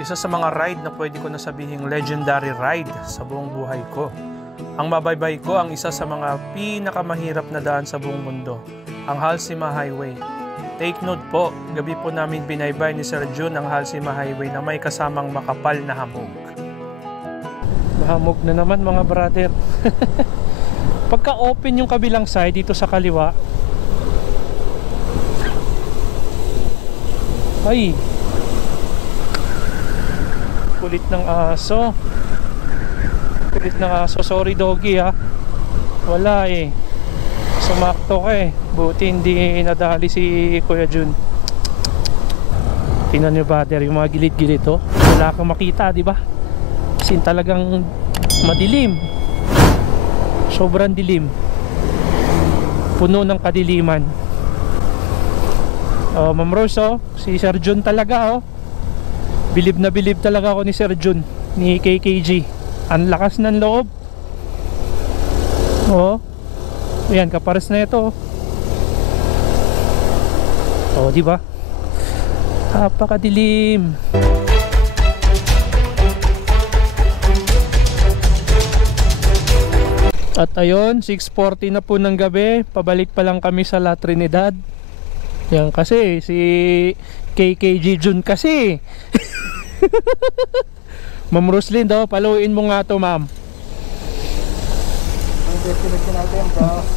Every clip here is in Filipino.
Isa sa mga ride na pwede ko na sabihing legendary ride sa buong buhay ko. Ang mabaybay ko ang isa sa mga pinakamahirap na daan sa buong mundo, ang Halsema Highway. Take note po, gabi po namin binaybay ni Sir Jun ang Halsema Highway na may kasamang makapal na hamog. Mahamog na naman mga brother. Pagka open yung kabilang side dito sa kaliwa, ay kulit ng aso. Kulit ng aso. Sorry doggy ha. Wala eh. Sumakto ka eh. Buti hindi nadali si Kuya Jun. Tingnan nyo brother, yung mga gilid-gilid to. Wala kang makita, di ba? Kasi talagang madilim. Sobrang dilim. Puno ng kadiliman. Oh, Ma'am Rose, oh, si Sir Jun talaga, oh. Bilib na bilib talaga ako ni Sir Jun, ni KKG. Ang lakas ng loob. Oh. Ayan, kapares na ito. Oh, di ba? Napakadilim. At ayun, 6:40 na po ng gabi. Pabalik pa lang kami sa La Trinidad. Yan kasi si KKG Jun kasi. Ma'am Roslyn daw, paluin mo nga to ma'am.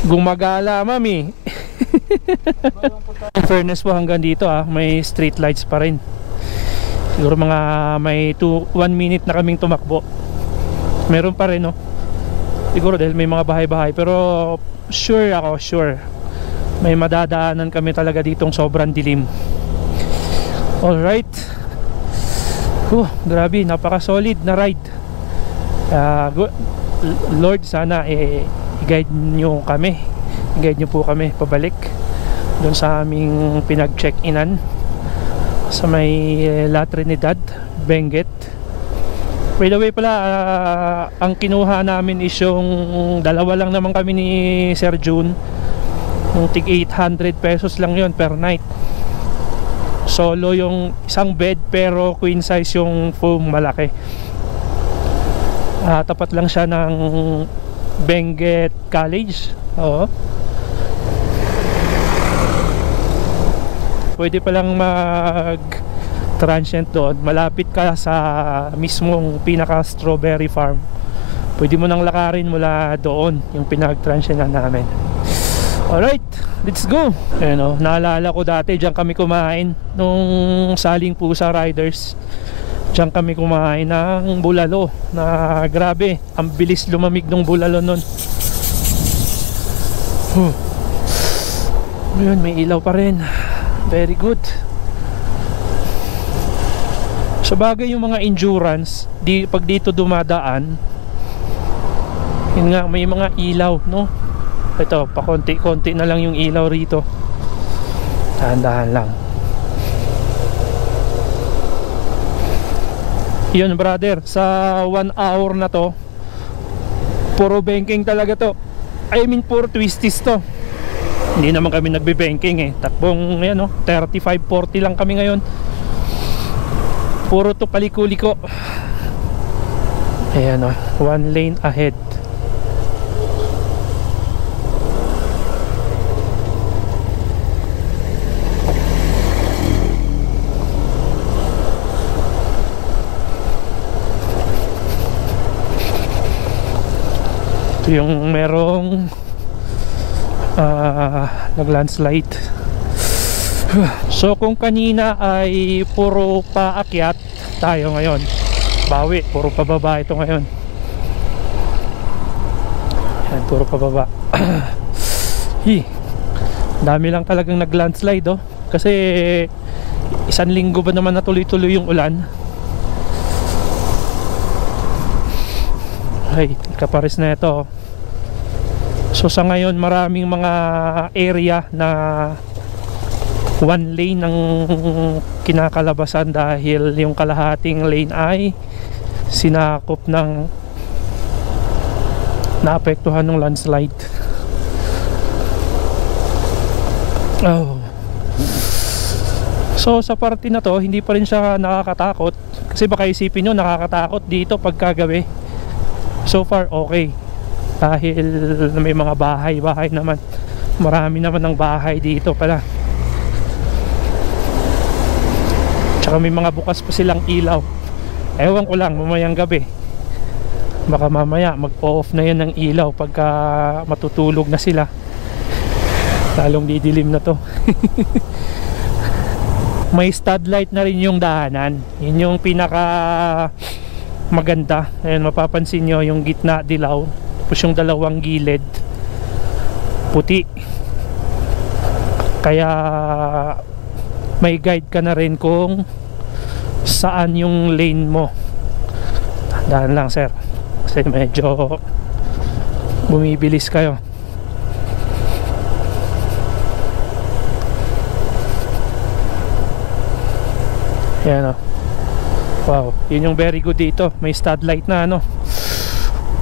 Gumagala mami. In fairness po hanggang dito may street lights pa rin. Siguro mga may 1 minute na kaming tumakbo. Meron pa rin siguro dahil may mga bahay-bahay. Pero sure may madadaanan kami talaga ditong sobrang dilim. Alright. Grabe, napaka-solid na ride. Lord, sana i-guide nyo kami. I-guide nyo po kami pabalik doon sa aming pinag-check-inan sa may La Trinidad, Benguet. By the way pala, ang kinuha namin is yung dalawa lang naman kami ni Sir Jun. Yung tig 800 pesos lang yon per night. Solo yung isang bed pero queen size yung foam malaki. Tapat lang siya ng Benguet College. Oo. Pwede pa lang mag transient doon. Malapit ka sa mismong pinaka strawberry farm. Pwede mo nang lakarin mula doon yung pinag-transient namin. Alright, let's go. Ayan, naalala ko dati diyan kami kumain nung Saling Pusa Riders. Diyan kami kumain ng bulalo na grabe, ang bilis lumamig ng bulalo nun. Ayun, may ilaw pa rin. Very good. Sa bagay yung mga endurance, pag dito dumadaan, yun nga, may mga ilaw, no? Ito, pakonti-konti na lang yung ilaw rito. Dahan-dahan lang. Yun brother, sa 1 hour na to, puro banking talaga to. I mean, puro twisties to. Hindi naman kami nagbe-banking Takbong 35-40 lang kami ngayon. Puro to paliko-liko. Ayan 1 lane ahead. Ito yung merong nag-landslide. So kung kanina ay puro paakyat, tayo ngayon bawi, puro pababa ito ngayon. Yan, puro pababa. Dami lang talagang nag-landslide kasi 1 linggo ba naman na tuloy-tuloy yung ulan. Ay, kapares na ito. So sa ngayon maraming mga area na 1 lane ang kinakalabasan dahil yung kalahating lane ay sinakop ng naapektuhan ng landslide. So sa parte na to hindi pa rin siya nakakatakot Kasi baka isipin nyo nakakatakot dito pagkagabi. So far okay, dahil may mga bahay naman, marami naman ng bahay dito pala. Tsaka may mga bukas pa silang ilaw. Ewan ko lang mamayang gabi, baka mamaya mag-off na yan ng ilaw pagka matutulog na sila. Lalong didilim na to. May stud light na rin yung daanan. Yun yung pinaka maganda. Ayan, mapapansin nyo yung gitna dilaw, tapos yung dalawang gilid puti. Kaya may guide ka na rin kung saan yung lane mo. Dahan lang sir, kasi medyo bumibilis kayo. Yan o. Wow, yun yung very good dito. May stud light na ano.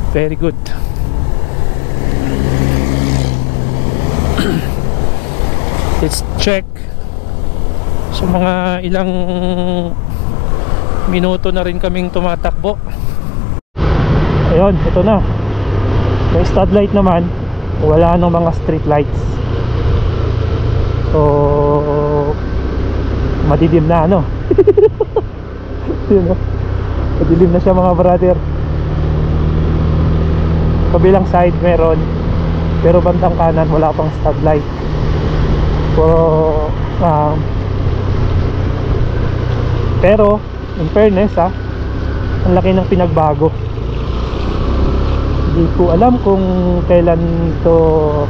Very good. Let's check. So mga ilang minuto na rin kaming tumatakbo. Ayun, ito na. May stud light naman. Wala nang mga street lights. So madidim na ano. Yun, madilim na siya mga brother. Kabilang side meron, pero bandang kanan wala pang stud light. Pero in fairness ang laki ng pinagbago. Hindi ko alam kung kailan to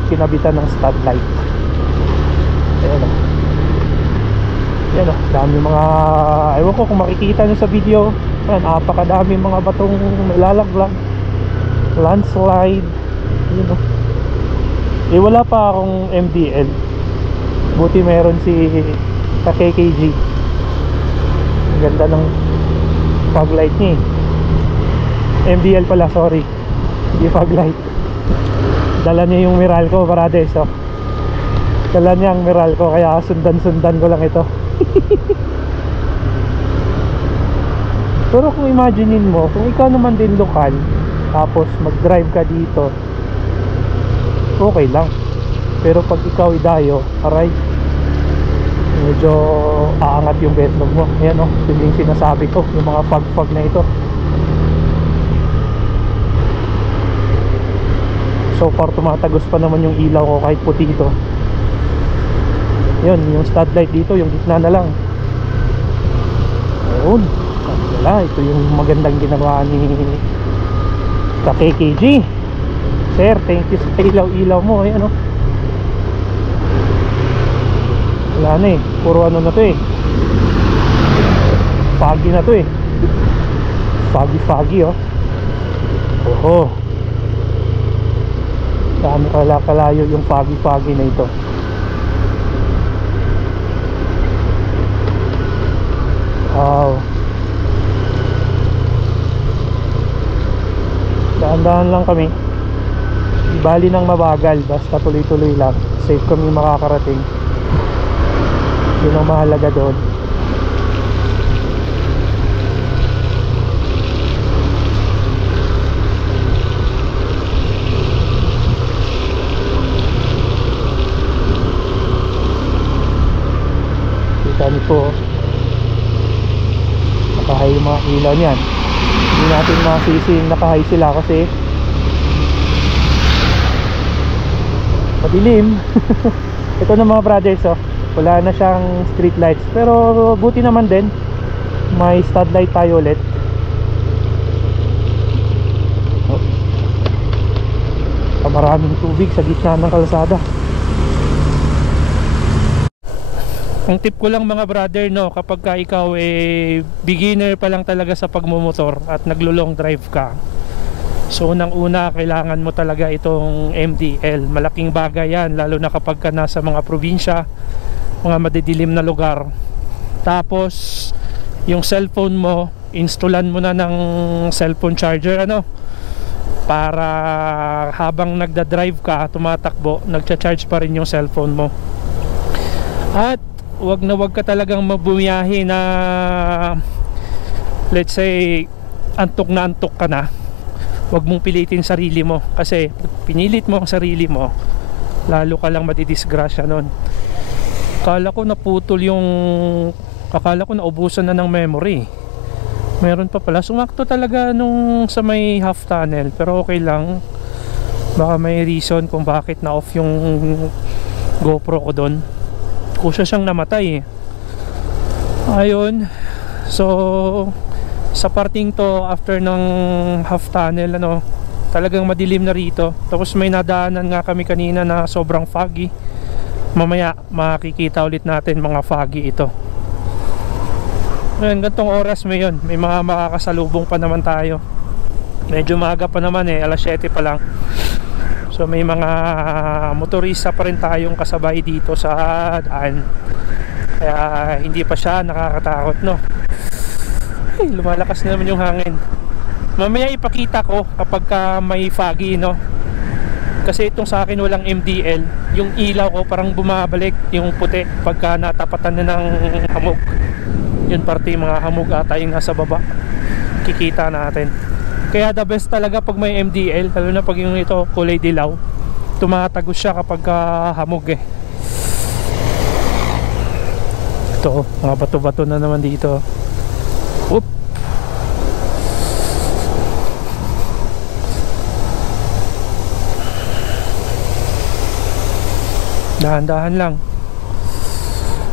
kinabitan ng stud light. Ayan yan o, dami mga, ewan ko kung makikita nyo sa video. Ayan, apakadami mga batong lalaglag, landslide. Yun o. Wala pa akong MDL, buti meron si KKG. Ang ganda ng fog light niya MDL pala, sorry, hindi fog light. Dala niya yung Meralco parades. So dala niya ang Meralco, kaya sundan ko lang ito. Pero kung imaginein mo, kung ikaw naman din lokal tapos mag-drive ka dito, okay lang. Pero pag ikaw idayo, aray, medyo aangat yung betlog mo. Ayan o, yung sinasabi ko, yung mga fog na ito. So far tumatagos pa naman yung ilaw ko kahit puti ito. Yun, yung stud light dito, yung gitna na lang. Ayun, wala, ito yung magandang ginawa ni KKG. Sir, thank you sa ilaw-ilaw mo. Ayan o, wala na puro ano na to foggy na to foggy oho, dami kalayo yung foggy na ito. Wow, dahan-dahan lang kami, di bali nang mabagal, basta tuloy-tuloy lang, safe kami makakarating. Yun ang mahalaga doon. Kita niyo po, nakahay yung mga ilaw niyan. Hindi natin masisi yung nakahay sila kasi madilim. Ito na mga brothers, wala na siyang street lights, pero buti naman din may stud light tayo ulit. Maraming tubig sa gitna ng kalsada. Ang tip ko lang mga brother, kapag ka ikaw beginner pa lang talaga sa pagmumotor at naglo-long drive ka, so unang una kailangan mo talaga itong MDL. Malaking bagay yan, lalo na kapag ka nasa mga probinsya, mga madidilim na lugar. Tapos yung cellphone mo, installan mo na ng cellphone charger para habang nagda-drive ka, tumatakbo, nagcha-charge pa rin yung cellphone mo. At wag ka talagang mabumiyahe na let's say antok ka na, wag mong pilitin sarili mo, kasi pag pinilit mo ang sarili mo, lalo ka lang madidisgrasya nun. Akala ko naubusan na ng memory. Meron pa pala, sumakto talaga nung sa may half tunnel, pero okay lang. Baka may reason kung bakit na off yung GoPro ko doon. Kusa siyang namatay eh. Ayun, so sa parting to, after ng half tunnel, talagang madilim na rito. Tapos may nadaanan nga kami kanina na sobrang foggy. Mamaya makikita ulit natin mga foggy ito. Ngayon, gantong oras may mga makakasalubong pa naman tayo. Medyo maaga pa naman eh, alas 7 pa lang. So may mga motorista pa rin tayong kasabay dito sa daan. Kaya hindi pa siya nakakatakot, no? Lumalakas na naman yung hangin. Mamaya ipakita ko kapag may foggy, no? Kasi itong sa akin walang MDL. Yung ilaw ko parang bumabalik yung puti pagka natapatan na ng hamog. Yun, parte mga hamog ata yung nasa baba. Kikita natin. Kaya the best talaga pag may MDL, lalo na pag yung ito kulay dilaw, tumatagos siya kapag hamog eh. Ito, mga bato-bato na naman dito. Oop. Dahan-dahan lang.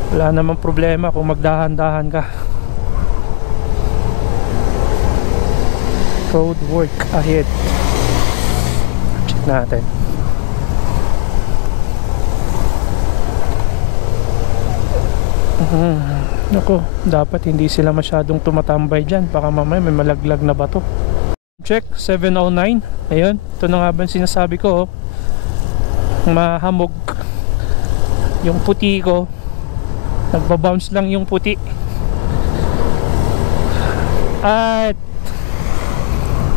Wala namang problema kung magdahan-dahan ka. Road work ahead. Check natin. Naku, dapat hindi sila masyadong tumatambay dyan. Baka mamaya may malaglag na bato. Check, 709. Ayun, ito na nga ba sinasabi ko, mahamog yung puti ko. Nagbabounce lang yung puti. At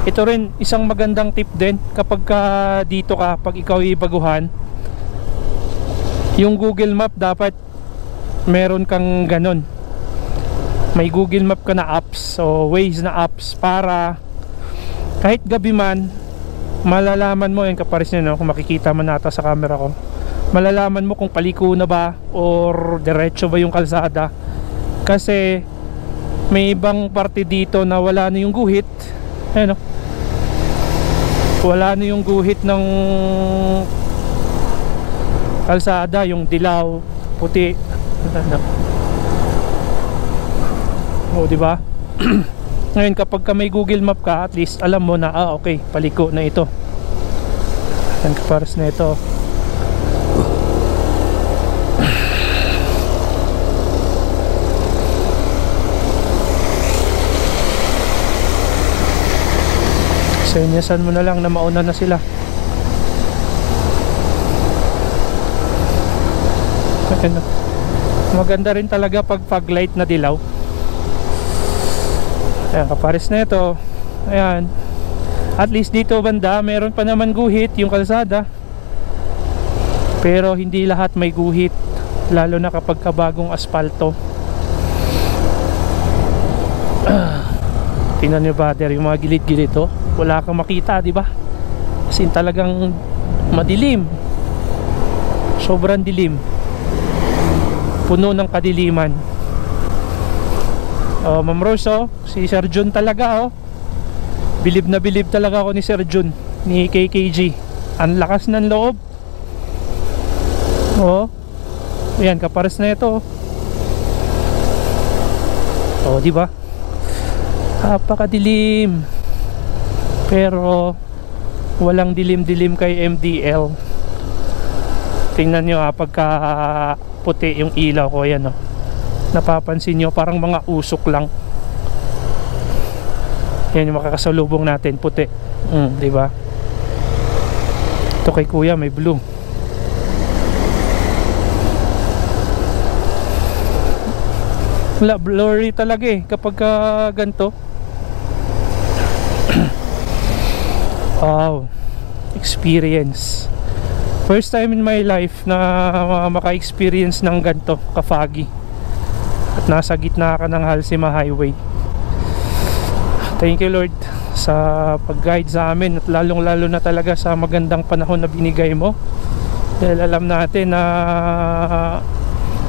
ito rin isang magandang tip din kapag dito ka, pag ikaw ibaguhan, yung Google Map dapat meron kang ganon. May Google Map ka na apps, so Waze na apps, para kahit gabi man malalaman mo, yung kapares nyo, no? Kung makikita man nata sa camera ko, malalaman mo kung paliko na ba or diretso ba yung kalsada. Kasi may ibang parte dito na wala na yung guhit. Ayun, wala na yung guhit ng kalsada, yung dilaw, puti. O, di ba? Ngayon kapag ka may Google Map ka, at least alam mo na, okay, paliko na ito. Ang kapares na ito. Senyasan mo na lang na mauna na sila. Maganda rin talaga pag light na dilaw. Ayan, kapares na ito. Ayan, at least dito banda meron pa naman guhit yung kalsada, pero hindi lahat may guhit, lalo na kapag kabagong asfalto. Tingnan nyo ba there, yung mga gilid-gilid to, wala kang makita, di ba? Kasi talagang madilim, sobrang dilim, puno ng kadiliman. Ma'am Rose, si Sir Jun talaga, bilib na bilib talaga ako ni Sir Jun, ni KKG. Ang lakas ng loob. Ayan, kapares na ito. Di ba? Napakadilim. Pero walang dilim-dilim kay MDL. Tingnan nyo pagka puti yung ilaw ko, yan napapansin nyo parang mga usok lang. Yan yung makakasalubong natin, puti. Diba? Ito kay kuya may blue. Wala, blurry talaga kapag ganito. Wow, experience. First time in my life na maka-experience ng ganito ka-foggy at nasa gitna ka ng Halsema Highway. Thank you Lord sa pag-guide sa amin, at lalong lalo na talaga sa magandang panahon na binigay mo, dahil alam natin na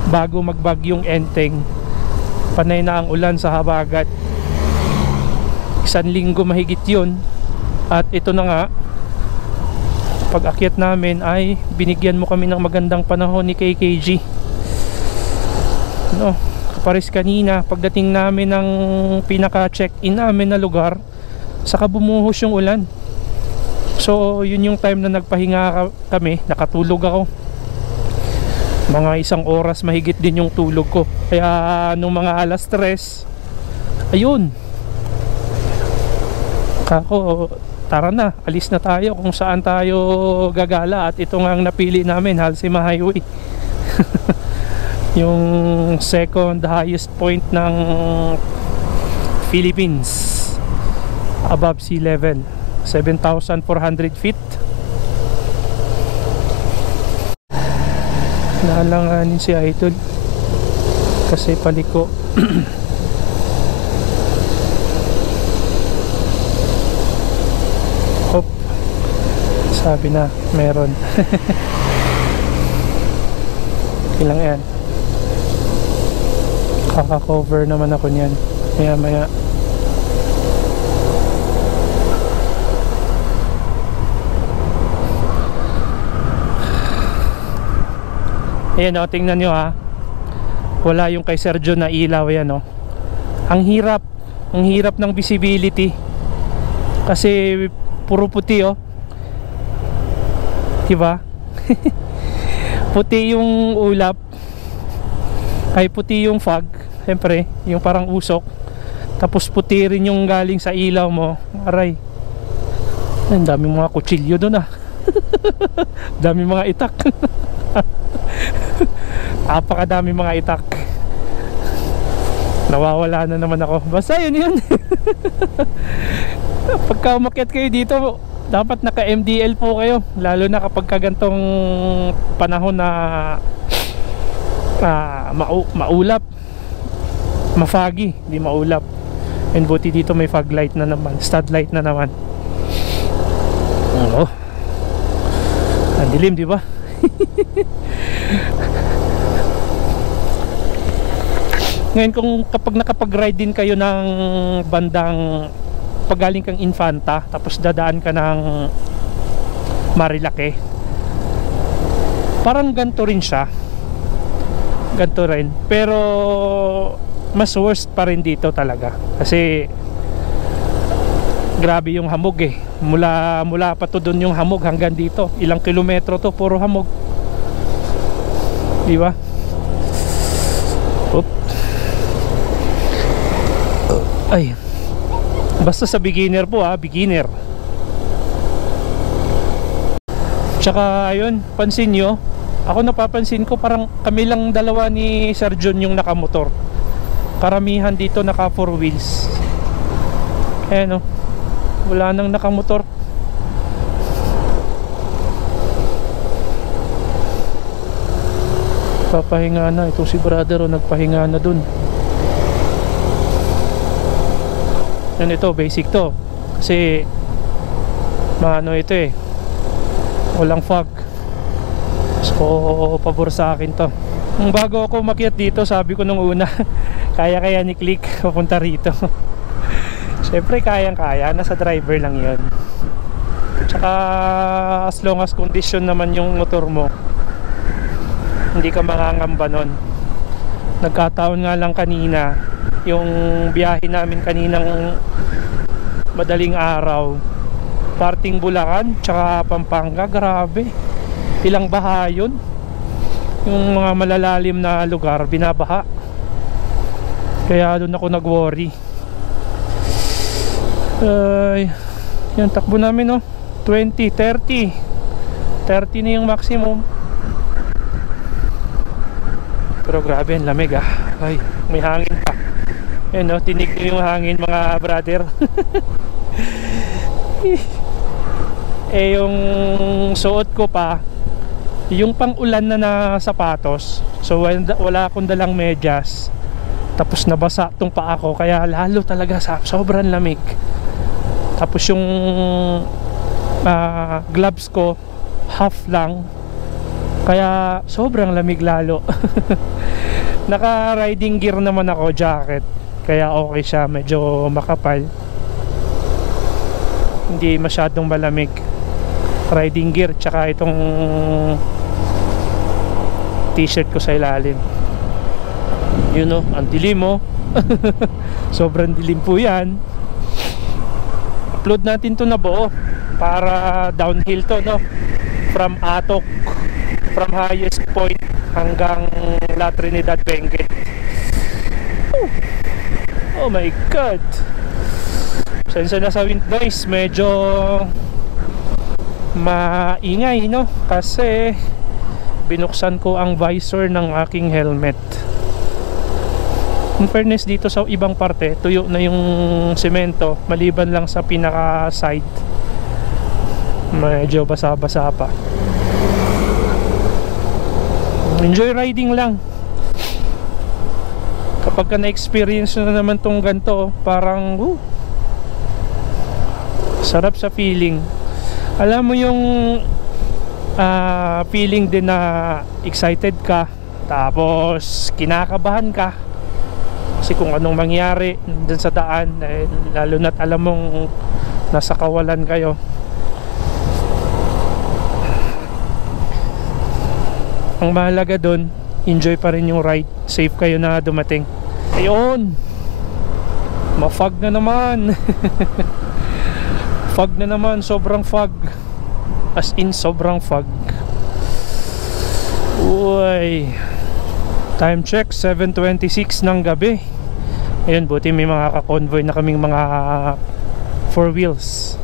bago magbagyong Enteng, panay na ang ulan sa habagat. 1 linggo mahigit yun, at ito na nga, pag-akyat namin ay binigyan mo kami ng magandang panahon ni KKG. No, kapares kanina pagdating namin ng pinaka-check-in namin na lugar, saka bumuhos yung ulan. So yun yung time na nagpahinga kami, nakatulog ako. Mga 1 oras mahigit din yung tulog ko. Kaya nung mga alas 3, ayun, kako, tara na, alis na tayo kung saan tayo gagala. At ito nga ang napili namin, Halsema Highway. Yung second highest point ng Philippines above sea level, 7,400 feet. Naalanganin si Idol kasi paliko. Hop, sabi na meron. Ilang yan, kaka-cover naman ako niyan maya maya. Ayan o, tingnan nyo ha, wala yung kay Sergio na ilaw yan o. Ang hirap ng visibility kasi puro puti o, diba? Puti yung ulap, ay puti yung fog, siyempre yung parang usok, tapos puti rin yung galing sa ilaw mo. Aray, ang daming mga kutsilyo doon ah. Daming mga itak. Apakadami mga itak. Nawawala na naman ako. Basta yun. Pagka umakyat kayo dito, dapat naka MDL po kayo, lalo na kapag kagantong panahon na maulap, mafoggy, hindi maulap. And buti dito may fog light na naman, stud light na naman. Oh, ang dilim, di ba? Ngayon kung kapag nakapag-ride din kayo ng bandang, pagaling kang Infanta tapos dadaan ka ng Marilake, parang ganito rin siya, ganito rin, pero mas worst pa rin dito talaga kasi grabe yung hamog eh. Mula pa to doon yung hamog hanggang dito, ilang kilometro to, puro hamog, di ba? Ay, basta sa beginner po ha, beginner. Tsaka ayun, pansin nyo, ako napapansin ko parang kami lang dalawa ni Sir John yung nakamotor. Karamihan dito naka 4 wheels. Eh no, wala nang nakamotor. Papahinga na itong si brother o, nagpahinga na dun. Yan, ito basic to kasi maano ito eh, walang fog, so pabor sa akin to. Nung bago ako umakyat dito, sabi ko nung una, kaya ni Click papunta rito. Syempre kayang-kaya, nasa driver lang yun. Tsaka as long as condition naman yung motor mo, hindi ka mangangamba nun. Nagkataon nga lang kanina, yung biyahe namin kaninang madaling araw, parting Bulacan tsaka Pampanga, grabe, ilang baha yun. Yung mga malalalim na lugar binabaha, kaya doon ako nag-worry. Yan, takbo namin no, 20, 30 na yung maximum. Pero grabe ang lamig ah. Ay, may hangin pa. Yan no, tinig nyo yung hangin mga brother. Eh yung suot ko pa, yung pang ulan na sapatos, so wala akong dalang medyas. Tapos nabasa tong paa ko, kaya lalo talaga sobrang lamig. Tapos yung gloves ko half lang, kaya sobrang lamig lalo. Naka riding gear naman ako, jacket, kaya okay siya, medyo makapal, hindi masyadong malamig. Riding gear tsaka itong t-shirt ko sa ilalim. You know, ang dilim mo. Sobrang dilim po yan. Upload natin to na buo para downhill to, no? From Atok, from highest point hanggang La Trinidad, Benguet. Oh my god. Sensya na sa wind noise, medyo maingay, no? Kasi binuksan ko ang visor ng aking helmet. In fairness, dito sa ibang parte tuyo na yung semento, maliban lang sa pinaka side, medyo basa-basa pa. Enjoy riding lang. Kapag ka na-experience na naman tong ganito, parang sarap sa feeling. Alam mo yung feeling din na excited ka, tapos kinakabahan ka kasi kung anong mangyari dun sa daan, lalo na't alam mong nasa kawalan kayo. Ang mahalaga dun, enjoy pa rin yung ride, safe kayo na dumating. Ayun, ma-fog na naman. Fog na naman, sobrang fog. As in, sobrang fog. Uy, time check 7:26 ng gabi. Ayun, buti may mga ka-convoy na kaming mga 4 wheels.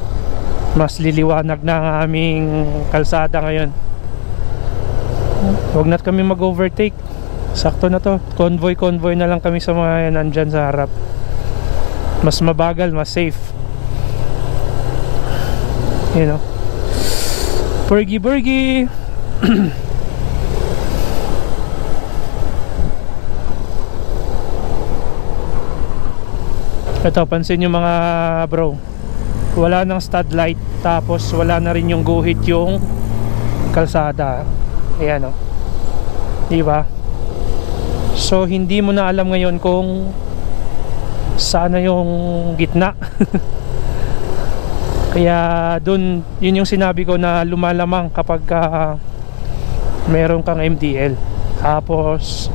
Mas liliwanag na ang aming kalsada ngayon. Huwag na kami mag-overtake. Sakto na to, convoy na lang kami sa mga nandyan sa harap. Mas mabagal, mas safe. You know, burgy. Ito, pansin nyo mga bro, wala nang stud light, tapos wala na rin yung guhit yung kalsada. Ayan o, diba? So hindi mo na alam ngayon kung saan na yung gitna. Kaya dun, yun yung sinabi ko na lumalamang kapag meron kang MDL. Tapos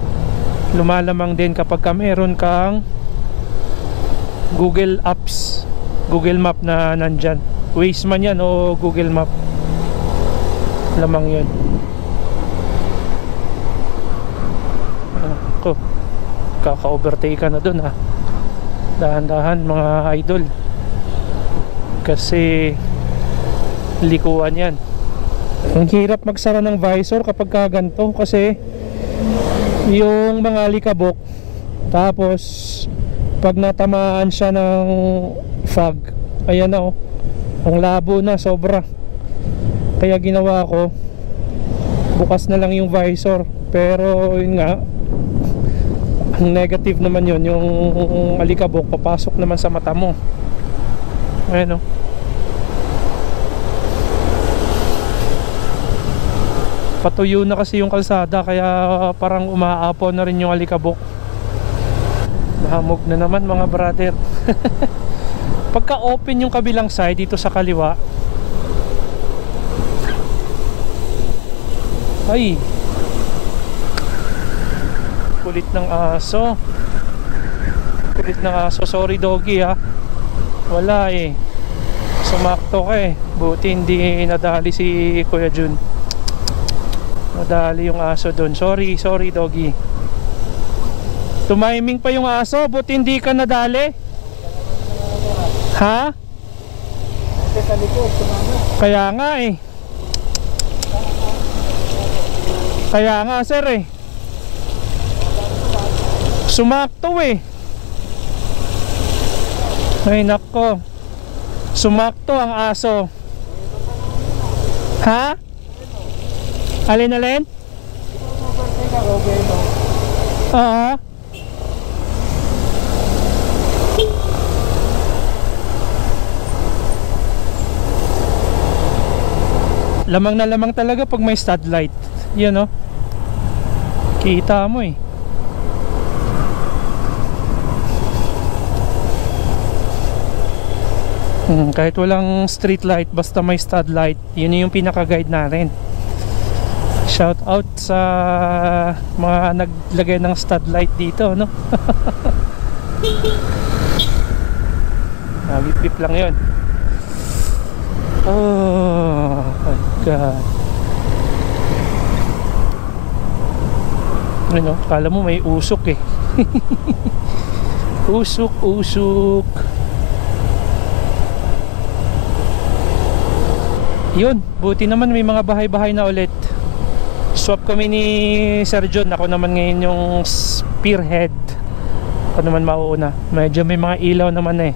lumalamang din kapag meron kang Google Apps, Google Map na nandyan. Waze man yan o Google Map, lamang yun. Ako, kaka-overtake ka na dun ha. Dahan-dahan mga idol, kasi likuan yan. Ang hirap magsara ng visor kapag kaganto, kasi yung mga alikabok, tapos pag natamaan siya ng fog, ayan na oh, ang labo na sobra. Kaya ginawa ko, bukas na lang yung visor. Pero yun nga, ang negative naman yun, yung alikabok papasok naman sa mata mo. Ayan oh. Patuyo na kasi yung kalsada, kaya parang umaapaw na rin yung alikabok. Mahamog na naman mga brother. Pagka open yung kabilang side dito sa kaliwa, ay, kulit ng aso. Kulit ng aso. Sorry doggy ha, wala eh, sumakto ka eh. Buti hindi nadali si Kuya Jun. Nadali yung aso dun. Sorry doggy. Tumiming pa yung aso, buti hindi ka nadali. Ha? Kaya nga eh. Kaya nga sir eh, sumakto eh. Ay nako, sumakto ang aso. Ha? Alin? Oo. lamang na lamang talaga pag may stud light. Yan, oh. Kita mo eh. Kahit walang street light, basta may stud light, yun yung pinaka-guide natin. Shout out sa mga naglagay ng stud light dito, no? Bip-bip lang yun. Oh my god. Ano, kala mo may usok eh. Usok. Yun, buti naman may mga bahay-bahay na ulit. Swap kami ni Sir John. Ako naman ngayon yung spearhead. Ako naman mauuna. Medyo may mga ilaw naman eh.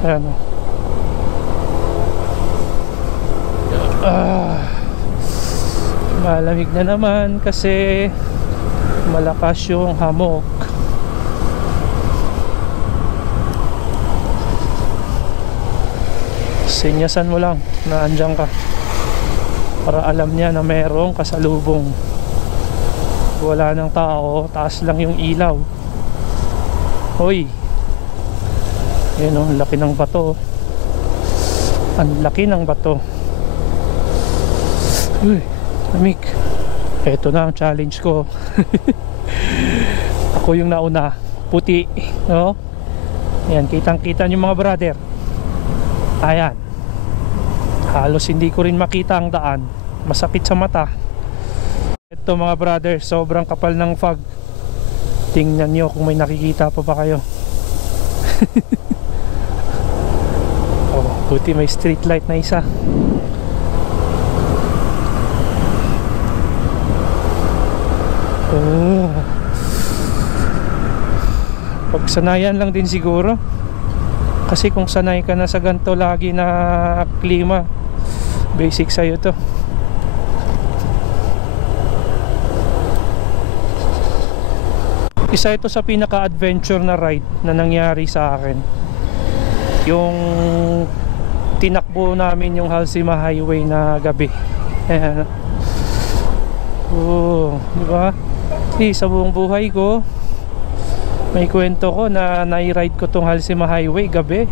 Ayan o. Malamig na naman kasi malakas yung hamog. Sinyasan mo lang na andyan ka para alam niya na mayroong kasalubong. Wala ng tao, taas lang yung ilaw. Hoy, yun o, laki ng bato. Ang laki ng bato. Uy, lamig. Eto na ang challenge ko. Ako yung nauna, puti, no? Yan, kitang kita nyo mga brother. Ayan, halos hindi ko rin makita ang daan. Masakit sa mata. Ito mga brother, sobrang kapal ng fog. Tingnan nyo kung may nakikita pa kayo. Oh, buti may street light na isa. Oh, pagsanayan lang din siguro. Kasi kung sanay ka na sa ganito lagi na klima, basic sa'yo to. Isa ito sa pinaka-adventure na ride na nangyari sa akin. Yung tinakbo namin yung Halsima Highway na gabi. Ayan. Oh, di ba? Sa buong buhay ko may kwento ko na nai-ride ko tong Halsima Highway gabi.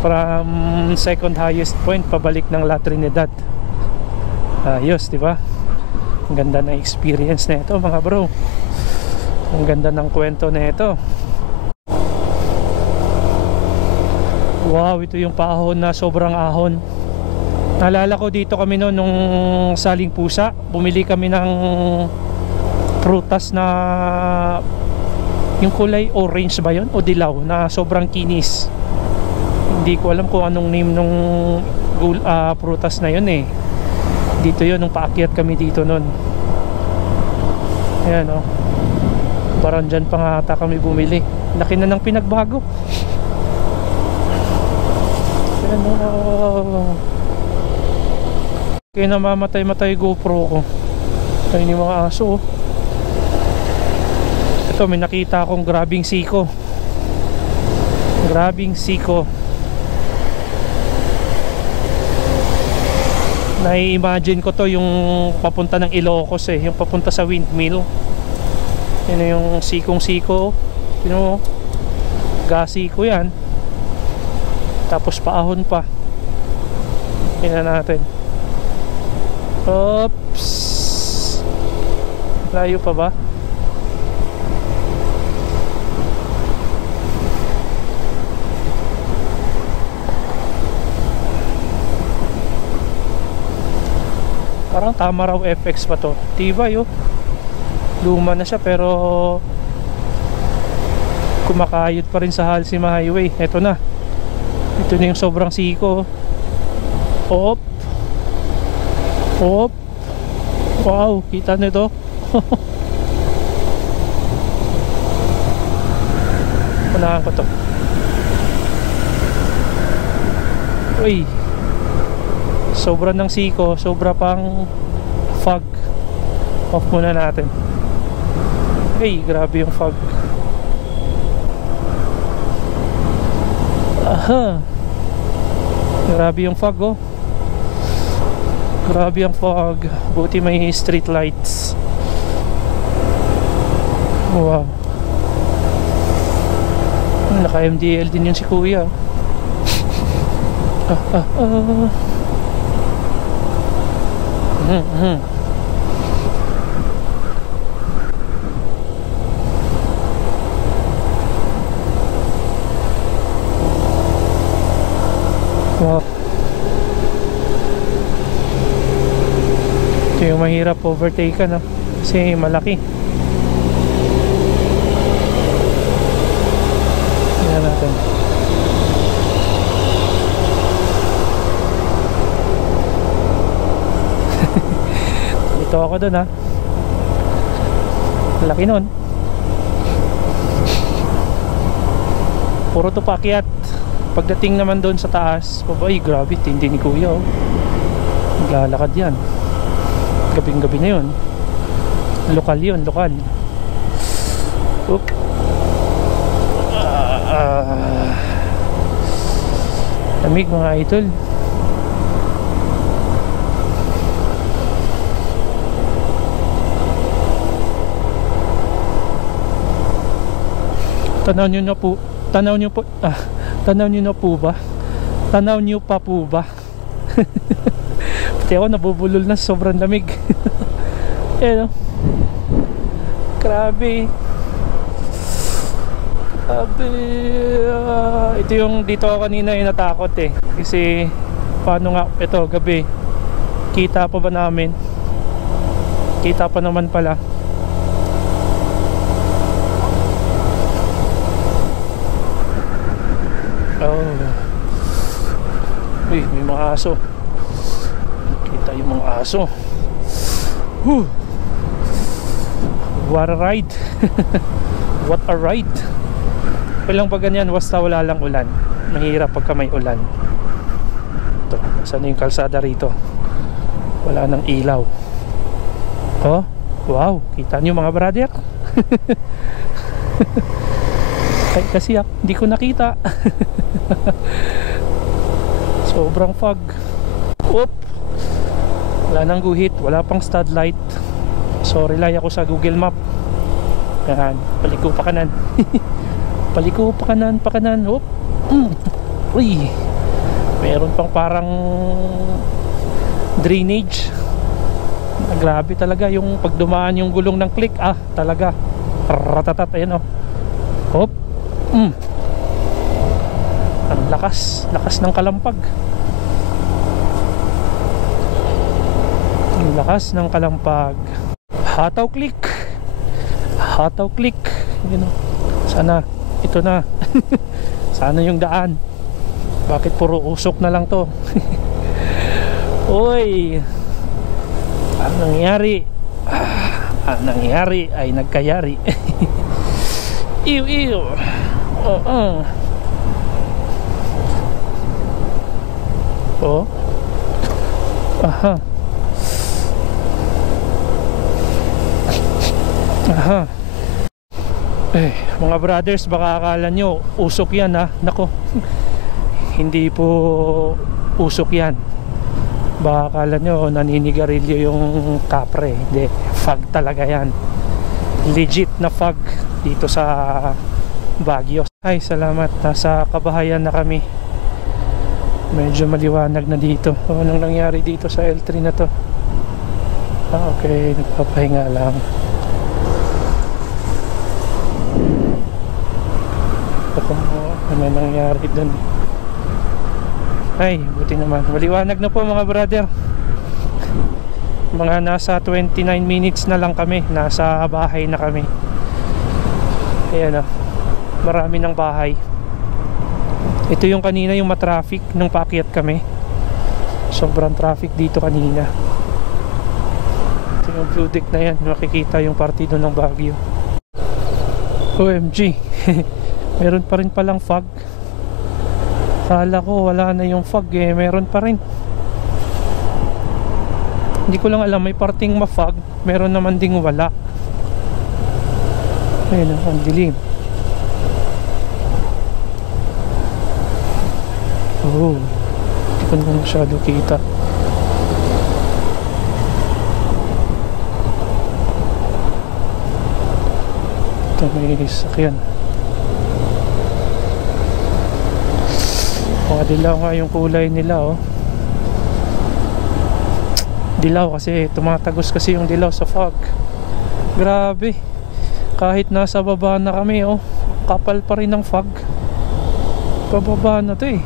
From second highest point pabalik ng La Trinidad. Ayos, di ba? Ang ganda ng experience na ito mga bro. Ang ganda ng kwento na ito. Wow, ito yung paahon na sobrang ahon. Naalala ko dito kami noon nung Saling Pusa. Bumili kami ng prutas na yung kulay orange ba yun? O dilaw na sobrang kinis. Hindi ko alam kung anong name nung prutas na yun eh. Dito yun, nung paakyat kami dito noon. Ayan o. Parang dyan pa nga ata kami bumili. Laki na ng pinagbago. Ayan o. Kaya namamatay-matay GoPro ko. Ayun yung mga aso. Ito, may nakita akong grabing siko. Grabing siko. Nai-imagine ko to yung papunta ng Ilocos eh. Yung papunta sa windmill. Yan yung sikong siko. You know, gasiko yan. Tapos paahon pa. Tingnan natin. Oops. Layo pa ba? Parang Tamaraw FX pa to. Tibay oh. Luma na siya pero kumakayod pa rin sa Halsima Highway. Ito na. Ito na yung sobrang siko. Op. Op. Wow, kita nito. Unahan ko to. Uy. Sobra ng siko, sobra pang fog. Off muna natin. Hey, grabe yung fog. Aha. Grabe yung fog, oh. Grabe ang fog. Buti may street lights. Wow. Naka MDL din yun si kuya. Wow. Ito yung mahirap overtake na kasi malaki. Tingnan natin. Dito ako dun, ha. Laki nun. Puro to paakyat. Pagdating naman doon sa taas, ay grabe, tindi ni kuya, oh. Naglalakad yan. Gabing gabi na yun. Lokal yun, lokal. Oop. Lamig mga idol. Tanaw nyo na po. Tanaw nyo po. Tanaw nyo na po ba? Tanaw nyo pa po ba? Pati ako nabubulol na, sobrang lamig. Ayan, oh. Grabe. Grabe. Ito yung dito ako kanina yung natakot, eh. Kasi paano nga, ito gabi, kita pa ba namin? Kita pa naman pala. Oh. Uy, may mga aso. Kita yung mga aso. Whew. What a ride. What a ride. Walang pa ganyan, basta wala lang ulan. Mahirap pagka may ulan. Ito, saan yung kalsada rito? Wala nang ilaw. Oh, wow, kita nyo mga brother. Kasi hindi ko nakita. Sobrang fog. Oop. Wala nang guhit, wala pang stud light. So rely ako sa Google Map. Yan, paliko pa kanan. Paliko pa kanan, pa kanan. Oop. Uy. Meron pang parang drainage. Grabe talaga yung pagdumaan yung gulong ng click. Talaga. Ratatat, ayan, oh. Hop. Ang lakas ng kalampag. Ang lakas ng kalampag. Hataw click. Hataw click. You know, sana ito na. Sana yung daan. Bakit puro usok na lang to? Oy. Ang nangyari? Ang nangyari ay nagkayari. Ew, ew. Oh. Aha. Aha. Mga brothers, baka akala nyo usok yan, ha. Nako. Hindi po usok yan. Baka akala nyo naninigarilyo yung kapre. Hindi, fog talaga yan. Legit na fog dito sa Baguio. Ay, salamat, nasa kabahayan na kami. Medyo maliwanag na dito. Anong nangyari dito sa L3 na to? Okay, nagpapahinga lang. Ano nangyari dun? Ay, buti naman. Maliwanag na po mga brother. Mga nasa 29 minutes na lang kami. Nasa bahay na kami. Ayan, marami ng bahay. Ito yung kanina yung matraffic nung paakyat kami. Sobrang traffic dito kanina. Ito yung blue deck na yan. Makikita yung partido ng Baguio. OMG. Meron pa rin palang fog. Kala ko wala na yung fog, meron pa rin. Hindi ko lang alam, may parting ma-fog, meron naman ding wala. Ayun, ang dilim. Oh, hindi ko na masyado kita. Ito may sakyan. Mga dilaw nga yung kulay nila, oh. Dilaw kasi tumatagos kasi yung dilaw sa fog. Grabe. Kahit nasa baba na kami, oh, kapal pa rin ng fog. Pababa na to eh.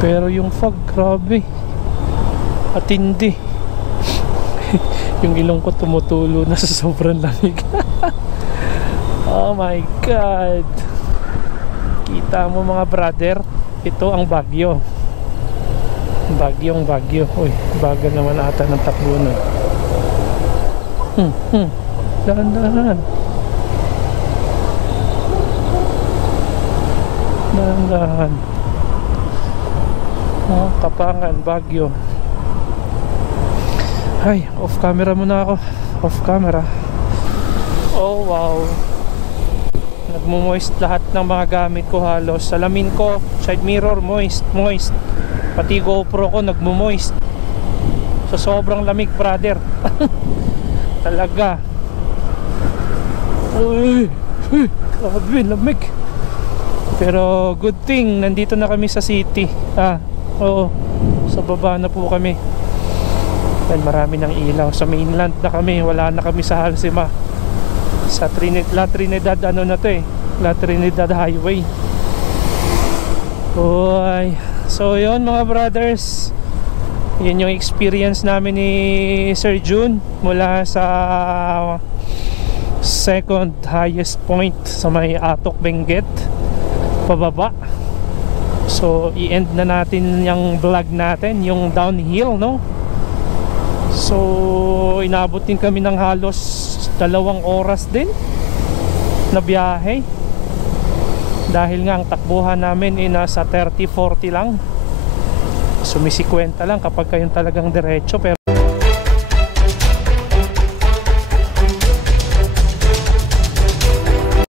Pero yung fog, grabe. At hindi. Yung ilong ko tumutulo na sa sobrang lamig. Oh my God. Kita mo mga brother, ito ang Baguio. Bagyong Baguio. Uy, bagal naman ata ng takbo nun. Dahan-dahan. Dahan-dahan. Oh, Kapangan, Baguio. Ay, off camera muna ako. Off camera. Oh wow. Nagmo-moist lahat ng mga gamit ko halos. Salamin ko, side mirror, moist. Pati GoPro ko nagmo-moist. So sobrang lamig, brother. Talaga. Uy, grabe, lamig. Pero good thing nandito na kami sa city. Oo. Sa baba na po kami. Dahil marami ng ilaw. Sa mainland na kami. Wala na kami sa Halsima. Sa La Trinidad, ano na to eh, La Trinidad Highway. Uy. So yun mga brothers, yun yung experience namin ni Sir June mula sa second highest point sa may Atok Benguet pababa. So i-end na natin yung vlog natin, yung downhill, no? So inabot din kami ng halos 2 oras din na biyahe dahil nga ang takbuhan namin ay nasa 30-40 lang. Sumisikwenta lang kapag kayong talagang diretso, pero